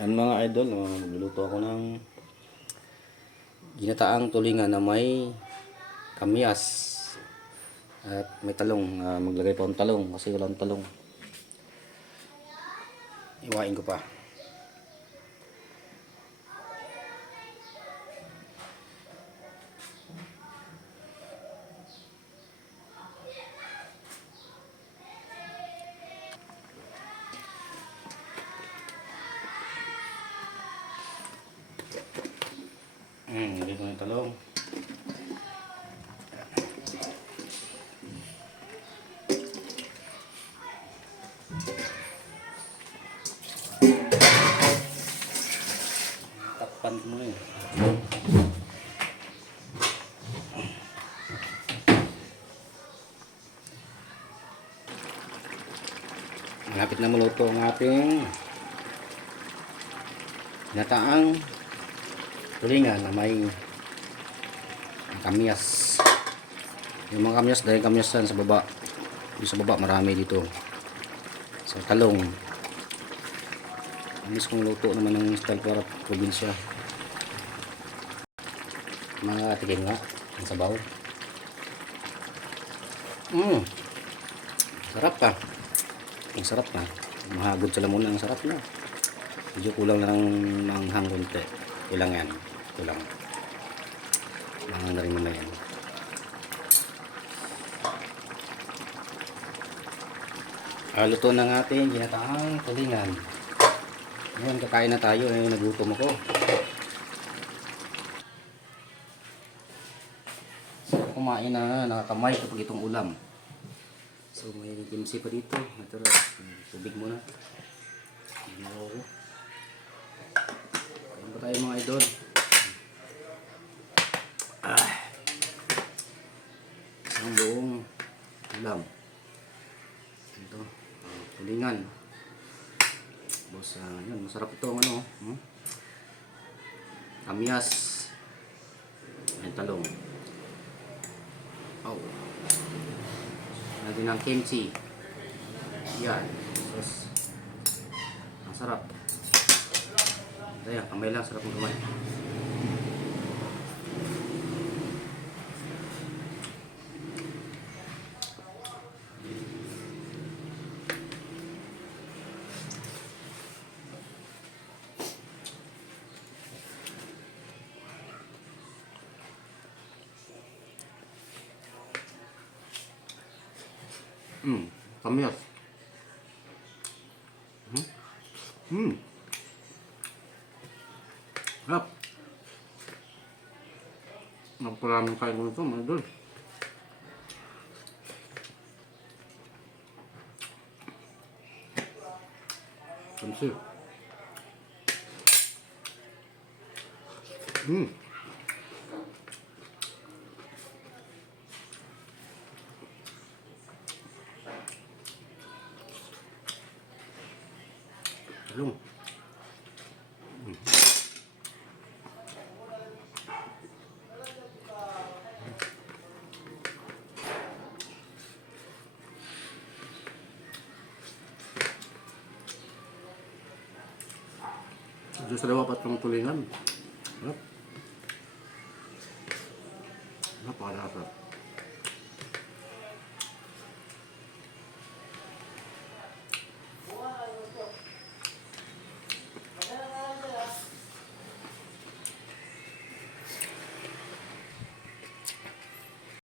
Ayan mga idol, magluluto ako ng ginataang tulingan na may kamyas at may talong. Maglagay pa akong talong kasi walang talong. Iwain ko pa. Lagay ko ng talong. Takpan ko muna yun. Malapit na maluto ang ating ginataang tulingan na may kamyas. Yung mga kamyas, dahil kamyas yan sa baba. Yung sa baba marami dito. Sa talong. Alis kong luto naman ng style para probinsya. Mga tigil nga ang sabaw. Sarap pa. Ang sarap na. Mahagod sa lamon ang sarap na. Medyo kulang na ng manghang konti. Kulang yan. Kulang. Manghang na rin naman yan. Luto ng ating ginataang tulingan. Ngayon kakain na tayo. Nagutom ako. Kumain na nakakamay kapag itong ulam. So may kimchi pa dito. Ito na, tubig muna. Kain pa tayo mga idol. Isang buong ulam. Ito, tulingan. Tapos yun, masarap ito ang ano. Kamyas. Ayan, talong. Lagi ng kimchi. Yan. Tapos ang sarap. Ayan, kamay lang. Sarap ng kamay. Kamyas. Sarap. Nagparaming kain ko nito, mga idol. Kamsi. Talong. Diyos sa dapat ng tulingan. Napakasarap.